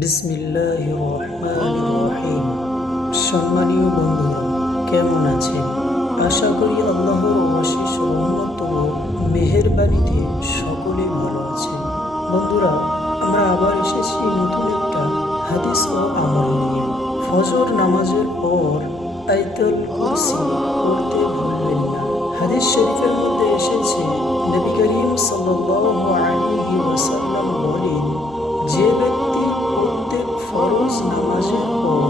বিসমিল্লাহির রহমানির রহিম। সম্মানীয় বন্ধুরা, কেমন আছেন? আশা করি আল্লাহর অশেষ রহমত ও মেহেরবানিতে সকলে ভালো আছেন। বন্ধুরা, আমরা আবার এসেছি নতুন একটা হাদিস ও আমল নিয়ে। ফজর নামাজের পর আয়াতুল কুরসি পড়তে ভুলবেন না। হাদিস শরীফের মধ্যে এসেছে, নবী করিম সাল্লাল্লাহু আলাইহি ওয়াসাল্লাম বলেন, যে ব্যক্তি প্রত্যেক ফরজ নামাজের পর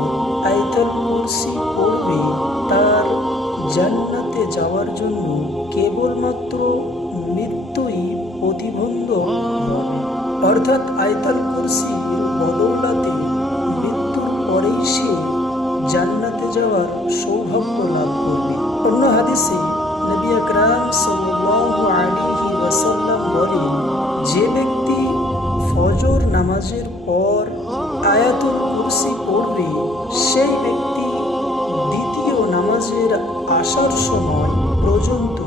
আয়াতুল কুরসি পড়বে, তার জান্নাতে যাওয়ার জন্য কেবলমাত্র মৃত্যুই প্রতিবন্ধক হবে। অর্থাৎ আয়াতুল কুরসির বদৌলতে মৃত্যুর পরেই সে জান্নাতে যাওয়ার সৌভাগ্য লাভ করবে। অন্য হাদিসে নবী আকরাম সাল্লাল্লাহু আলাইহি ওয়াসাল্লাম বলেন, যে ব্যক্তি ফজর নামাজের পর আয়াতুল কুরসি পড়বে, সেই ব্যক্তি দ্বিতীয় নামাজের আসার সময় পর্যন্ত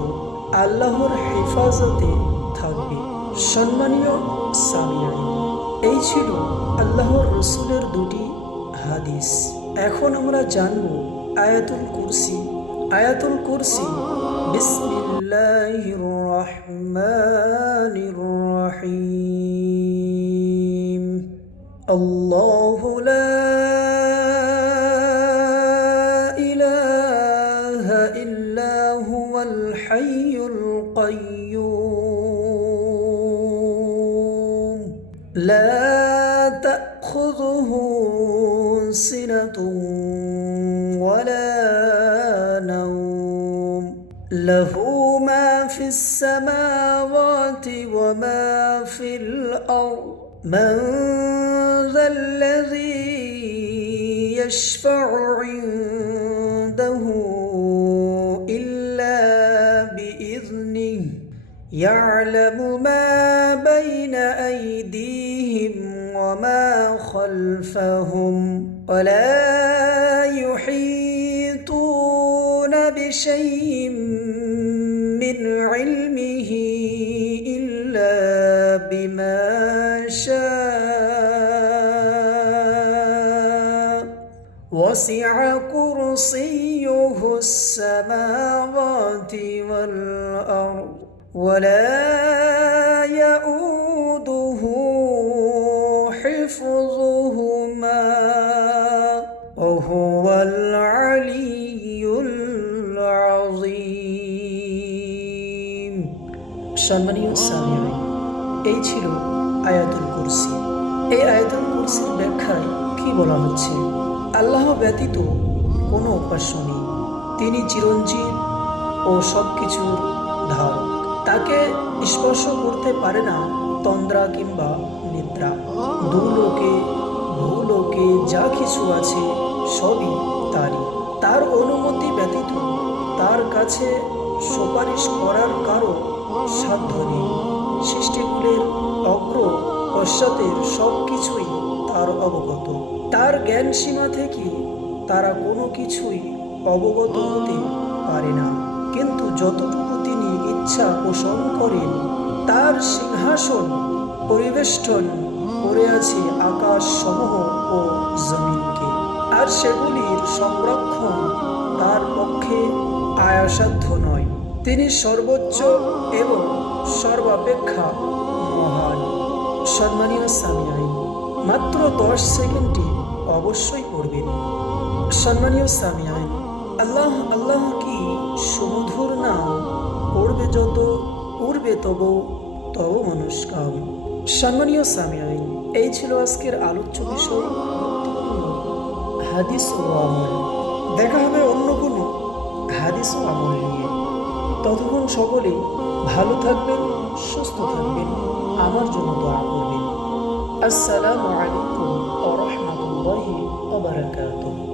আল্লাহর হেফাজতে থাকবে। সম্মানীয় সামিঈন, এই ছিল আল্লাহর রাসূলের দুটি হাদিস। এখন আমরা জানব আয়াতুল কুরসি। আয়াতুল কুরসি বিসমিল্লাহির রহমানির রহিম। আল্লাহু লা ইলাহা ইল্লা হুয়াল হাইয়ুল কাইয়্যুম লা তাখুযুহু সিনাতুন ওয়ালা নাওম লাহু মা ফিস সামাওয়াতি ওয়া মা ফিল আরদ মান যাল্লাযী ইয়াশফা'ু 'ইনদাহু ইল্লা বিইذনিহি يعلم ما بين أيديهم وما خلفهم ولا يحيطون بشيء من علمه إلا بما شاء وسع كرسيه السماوات والأرض ولا يؤوده حفظهما وهو العلي العظيم। সম্মানীয় সামিঈন, এই ছিল আয়াতুল কুরসি। এই আয়াতুল কুরসির ব্যাখ্যায় কি বলা হচ্ছে? আল্লাহ ব্যতীত কোনো উপাস্য নেই। তিনি চিরঞ্জীব ও সবকিছুর ধারক। তাকে স্পর্শ করতে পারে না তন্দ্রা কিংবা নিদ্রা। দুলোকে ভূলোকে যা কিছু আছে সবই তারই। তার অনুমতি ব্যতীত তার কাছে সুপারিশ করার কারো সাধ্য নেই। সৃষ্টিকুলের অগ্র পশ্চাতের সব কিছুই তার অবগত। তার জ্ঞান সীমা থেকে তারা কোনো কিছুই অবগত হতে পারে না। কিন্তু যতটুকু তিনি ইচ্ছা পোষণ করেন, তার সিংহাসন পরিবেষ্টন করে আছে আকাশ সমূহ ও জমিনকে, আর সেগুলির সংরক্ষণ তার পক্ষে আয়াসাধ্য নয়। তিনি সর্বোচ্চ এবং সর্বাপেক্ষা মহান। সম্মানীয় সামিঈন, মাত্র 10 সেকেন্ডটি অবশ্যই পড়বেন। সম্মানীয় সামিঈন, আল্লাহ আল্লাহ কি সুমধুর নাম, পড়বে যত উড়বে তব তব মনস্কাম। সম্মানীয় সামিঈন, এই ছিল আজকের আলোচ্য বিষয়, হাদিস ও আমল। দেখা হবে অন্য কোনো হাদিস ও আমল নিয়ে। ততক্ষণ সকলে ভালো থাকবেন, সুস্থ থাকবেন, আমার জন্য দোয়া করবেন। আসসালামু আলাইকুম ওয়া রাহমাতুল্লাহি ওয়া বারাকাতুহু।